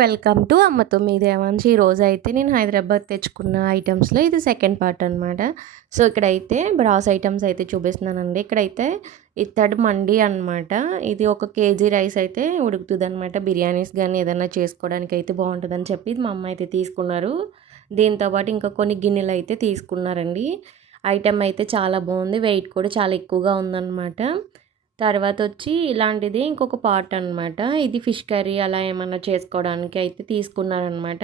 Welcome to అమ్మతో మీ దేవాంశ్. ఈరోజు అయితే నేను హైదరాబాద్ తెచ్చుకున్న ఐటమ్స్లో ఇది సెకండ్ పార్ట్ అనమాట. సో ఇక్కడైతే బ్రాస్ ఐటమ్స్ అయితే చూపిస్తున్నానండి. ఇక్కడైతే ఇత్తడి మండి అనమాట. ఇది 1 కేజీ రైస్ అయితే ఉడుకుతుంది అనమాట. బిర్యానీస్ కానీ ఏదైనా చేసుకోవడానికి అయితే బాగుంటుందని చెప్పి మా అమ్మ అయితే తీసుకున్నారు. దీంతోపాటు ఇంకా కొన్ని గిన్నెలు అయితే తీసుకున్నారండి. ఐటమ్ అయితే చాలా బాగుంది, వెయిట్ కూడా చాలా ఎక్కువగా ఉందన్నమాట. తర్వాత వచ్చి ఇలాంటిది ఇంకొక పార్ట్ అనమాట. ఇది ఫిష్ కర్రీ అలా ఏమన్నా చేసుకోవడానికి అయితే తీసుకున్నారనమాట.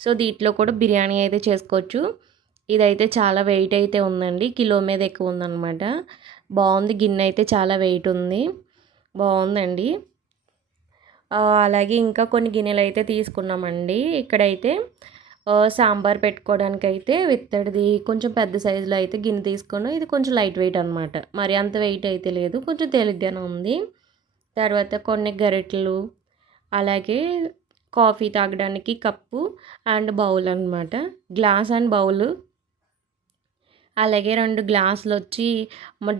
సో దీంట్లో కూడా బిర్యానీ అయితే చేసుకోవచ్చు. ఇదైతే చాలా వెయిట్ అయితే ఉందండి, కిలో మీద ఎక్కువ ఉందన్నమాట. బాగుంది, గిన్నె అయితే చాలా వెయిట్ ఉంది, బాగుందండి. అలాగే ఇంకా కొన్ని గిన్నెలు అయితే తీసుకున్నామండి. ఇక్కడైతే సాంబార్ పెట్టుకోవడానికైతే విత్తడిది కొంచెం పెద్ద సైజులో అయితే గిన్నె తీసుకున్నాం. ఇది కొంచెం లైట్ వెయిట్ అనమాట, మరి అంత వెయిట్ అయితే లేదు, కొంచెం తేలిగ్గానే ఉంది. తర్వాత కొన్ని గరిటెలు, అలాగే కాఫీ తాగడానికి కప్పు అండ్ బౌల్ అనమాట. గ్లాస్ అండ్ బౌల్, అలాగే 2 గ్లాసులు వచ్చి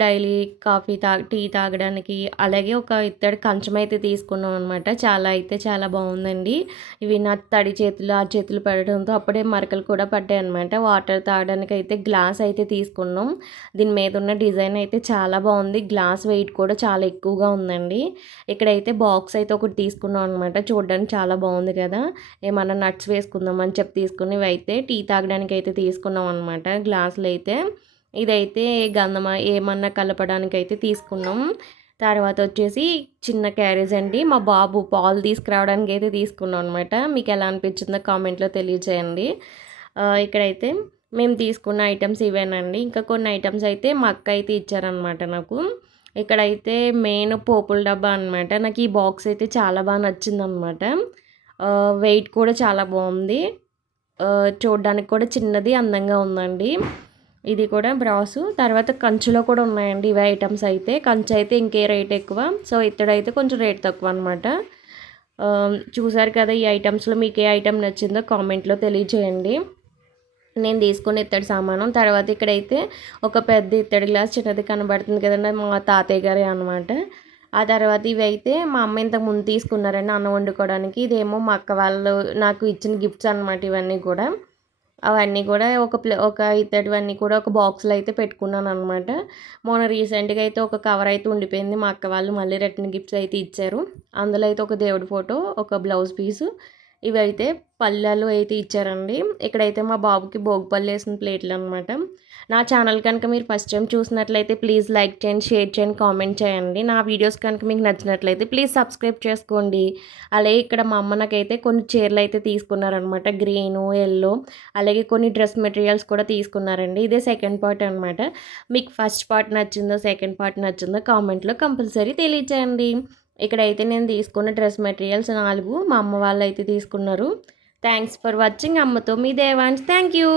డైలీ కాఫీ టీ తాగడానికి. అలాగే ఒక ఇత్తడి కంచం అయితే తీసుకున్నాం అనమాట. చాలా బాగుందండి. ఇవి నా తడి చేతులు ఆ చేతులు పెట్టడంతో అప్పుడే మరకలు కూడా పడ్డాయి అనమాట. వాటర్ తాగడానికి అయితే గ్లాస్ అయితే తీసుకున్నాం. దీని మీద ఉన్న డిజైన్ అయితే చాలా బాగుంది. గ్లాస్ వెయిట్ కూడా చాలా ఎక్కువగా ఉందండి. ఇక్కడైతే బాక్స్ అయితే ఒకటి తీసుకున్నాం అనమాట. చూడడానికి చాలా బాగుంది కదా, ఏమన్నా నట్స్ వేసుకుందాం అని చెప్పి తీసుకుని ఇవి అయితే టీ తాగడానికి అయితే తీసుకున్నాం అనమాట. గ్లాసులు అయితే ఇదైతే గంధమ ఏమన్నా కలపడానికి అయితే తీసుకున్నాం. తర్వాత వచ్చేసి చిన్న క్యారేజ్ అండి, మా బాబు పాలు తీసుకురావడానికి అయితే తీసుకున్నాం అనమాట. మీకు ఎలా అనిపించిందో కామెంట్లో తెలియచేయండి. ఇక్కడైతే మేము తీసుకున్న ఐటమ్స్ ఇవేనండి. ఇంకా కొన్ని ఐటమ్స్ అయితే మా అక్క అయితే ఇచ్చారనమాట నాకు. ఇక్కడైతే మెయిన్ పోపుల డబ్బా అనమాట. నాకు ఈ బాక్స్ అయితే చాలా బాగా నచ్చిందనమాట. వెయిట్ కూడా చాలా బాగుంది, చూడడానికి కూడా చిన్నది అందంగా ఉందండి. ఇది కూడా బ్రాసు. తర్వాత కంచులో కూడా ఉన్నాయండి ఇవి ఐటమ్స్ అయితే. కంచు అయితే ఇంకే రేట్ ఎక్కువ, సో ఇత్తడైతే కొంచెం రేట్ తక్కువ అనమాట. చూసారు కదా, ఈ ఐటమ్స్లో మీకు ఏ ఐటమ్ నచ్చిందో కామెంట్లో తెలియజేయండి. నేను తీసుకుని ఇత్తడి సామానం. తర్వాత ఇక్కడైతే ఒక పెద్ద ఇత్తడి గ్లాస్ చిన్నది కనబడుతుంది కదండి, మా తాతయ్య గారే అనమాట. ఆ తర్వాత ఇవి అయితే మా అమ్మ ఇంతకు ముందు తీసుకున్నారండి అన్నం వండుకోవడానికి. ఇదేమో మా అక్క వాళ్ళు నాకు ఇచ్చిన గిఫ్ట్స్ అనమాట. ఇవన్నీ కూడా అవన్నీ కూడా ఒక ఇత్తడివన్నీ కూడా ఒక బాక్స్లో అయితే పెట్టుకున్నాను అనమాట. మొన్న రీసెంట్గా అయితే ఒక కవర్ అయితే ఉండిపోయింది, మా అక్క వాళ్ళు మళ్ళీ రిటర్న్ గిఫ్ట్స్ అయితే ఇచ్చారు. అందులో అయితే ఒక దేవుడి ఫోటో, ఒక బ్లౌజ్ పీసు, ఇవైతే పళ్ళాలు అయితే ఇచ్చారండి. ఇక్కడైతే మా బాబుకి భోగిపళ్ళు వేసిన ప్లేట్లు అనమాట. నా ఛానల్ కనుక మీరు ఫస్ట్ టైం చూసినట్లయితే ప్లీజ్ లైక్ చేయండి, షేర్ చేయండి, కామెంట్ చేయండి. నా వీడియోస్ కనుక మీకు నచ్చినట్లయితే ప్లీజ్ సబ్స్క్రైబ్ చేసుకోండి. అలాగే ఇక్కడ మా అమ్మ నాకైతే కొన్ని చీరలు అయితే తీసుకున్నారనమాట, గ్రీను, ఎల్లో. అలాగే కొన్ని డ్రెస్ మెటీరియల్స్ కూడా తీసుకున్నారండి. ఇదే సెకండ్ పార్ట్ అనమాట. మీకు ఫస్ట్ పార్ట్ నచ్చిందో సెకండ్ పార్ట్ నచ్చిందో కామెంట్లో కంపల్సరీ తెలియచేయండి. ఇక్కడైతే నేను తీసుకున్న డ్రెస్ మెటీరియల్స్ 4 మా అమ్మ వాళ్ళు అయితే తీసుకున్నారు. Thanks for watching. అమ్మతో మీ దేవాంశ్. Thank you.